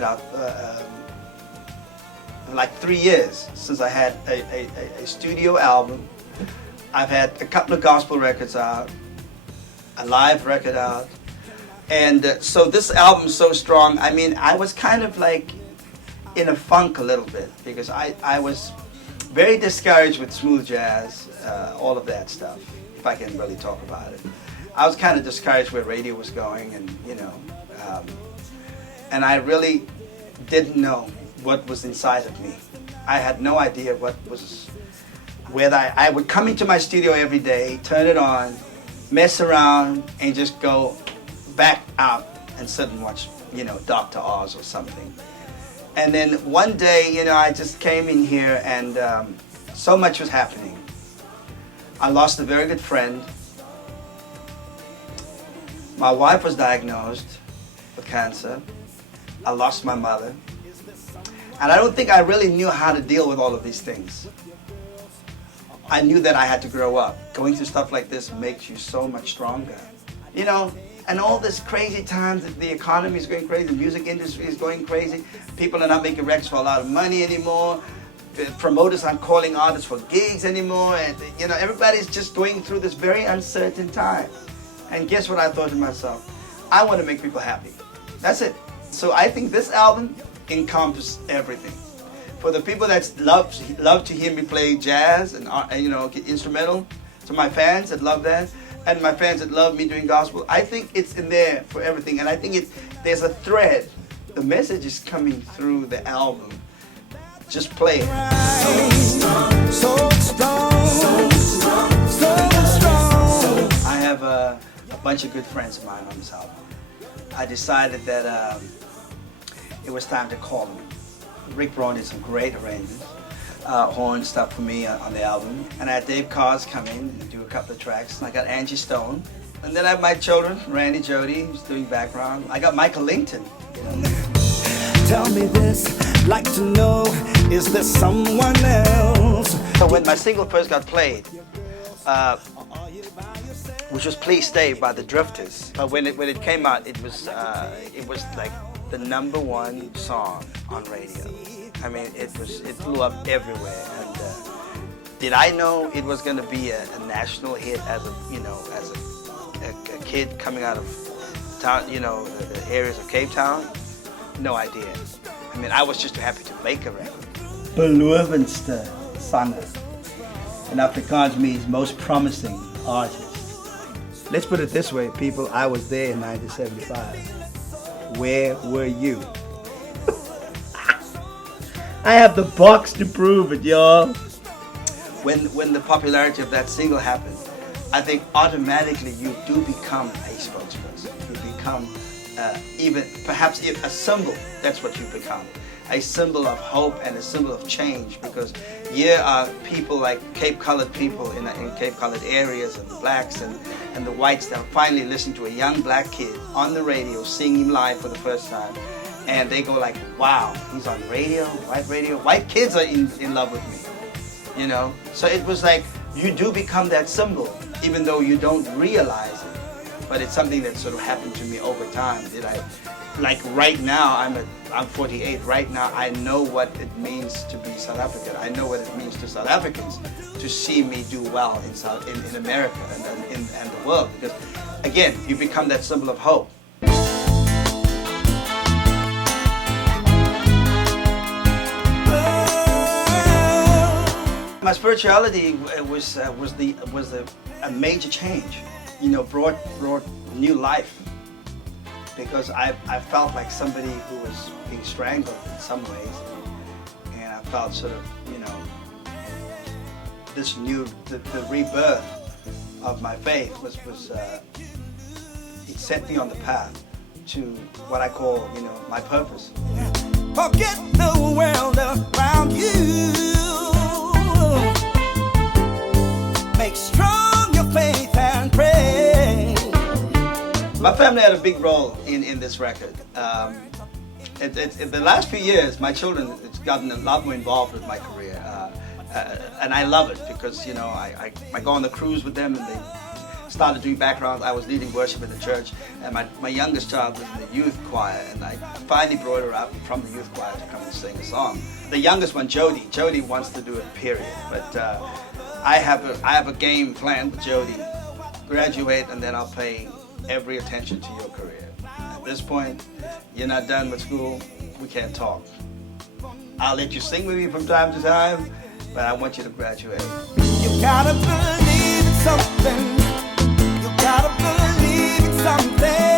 record out like 3 years since I had a studio album. I've had a couple of gospel records out, a live record out, and so this album's so strong. I mean, I was kind of like in a funk a little bit because I was very discouraged with smooth jazz, all of that stuff, if I can really talk about it. I was kind of discouraged where radio was going, and and I really didn't know what was inside of me. I had no idea what was, whether I would come into my studio every day, turn it on, mess around, and just go back out and sit and watch, Dr. Oz or something. And then one day, I just came in here and so much was happening. I lost a very good friend. My wife was diagnosed with cancer. I lost my mother. And I don't think I really knew how to deal with all of these things. I knew that I had to grow up. Going through stuff like this makes you so much stronger. And all this crazy times, the economy is going crazy, the music industry is going crazy, people are not making records for a lot of money anymore, promoters aren't calling artists for gigs anymore, and everybody's just going through this very uncertain time. And guess what I thought to myself? I want to make people happy. That's it. So I think this album encompasses everything. For the people that love to hear me play jazz and instrumental, to my fans that love that, and my fans that love me doing gospel, I think it's in there for everything. And I think there's a thread. The message is coming through the album. Just play it. So strong. I have a bunch of good friends of mine on this album. I decided that it was time to call them. Rick Braun did some great arrangements, horn stuff for me on the album. And I had Dave Cars come in and do a couple of tracks. And I got Angie Stone. And then I have my children, Randy, Jody, who's doing background. I got Michael Lington. Tell me this, like to know, is there someone else? So when my single first got played, which was Please Stay by the Drifters, but when it came out, it was like the #1 song on radio. I mean, it blew up everywhere. And did I know it was going to be a national hit as a kid coming out of town, the areas of Cape Town? No idea. I mean, I was just too happy to make a record. Belovendste zanger. In Afrikaans means most promising artist. Let's put it this way, people. I was there in 1975. Where were you? I have the box to prove it, y'all. When the popularity of that single happened, I think automatically you do become a spokesperson. You become even perhaps a symbol. That's what you become. A symbol of hope and a symbol of change, because here are people like Cape-colored people in Cape-colored areas, and the blacks and the whites that finally listen to a young black kid on the radio sing him live for the first time, and they go like, wow, he's on radio, white radio. White kids are in love with me, So it was like, you do become that symbol, even though you don't realize it. But it's something that sort of happened to me over time. Like right now, I'm 48. Right now, I know what it means to be South African. I know what it means to South Africans to see me do well in America and the world. Because again, you become that symbol of hope. My spirituality was a major change. Brought new life. Because I felt like somebody who was being strangled in some ways, and I felt sort of, this the rebirth of my faith it set me on the path to what I call, my purpose. Forget the world around you. Make strong your faith and pray. My family had a big role in this record. In the last few years, my children have gotten a lot more involved with my career, and I love it because I go on the cruise with them, and started doing backgrounds. I was leading worship in the church, and my youngest child was in the youth choir, and I finally brought her up from the youth choir to come and sing a song. The youngest one, Jody wants to do it, period. But I have a game planned, Jody. Graduate, and then I'll pay every attention to your career. At this point, you're not done with school, we can't talk. I'll let you sing with me from time to time, but I want you to graduate. You gotta believe in something. You gotta believe in something.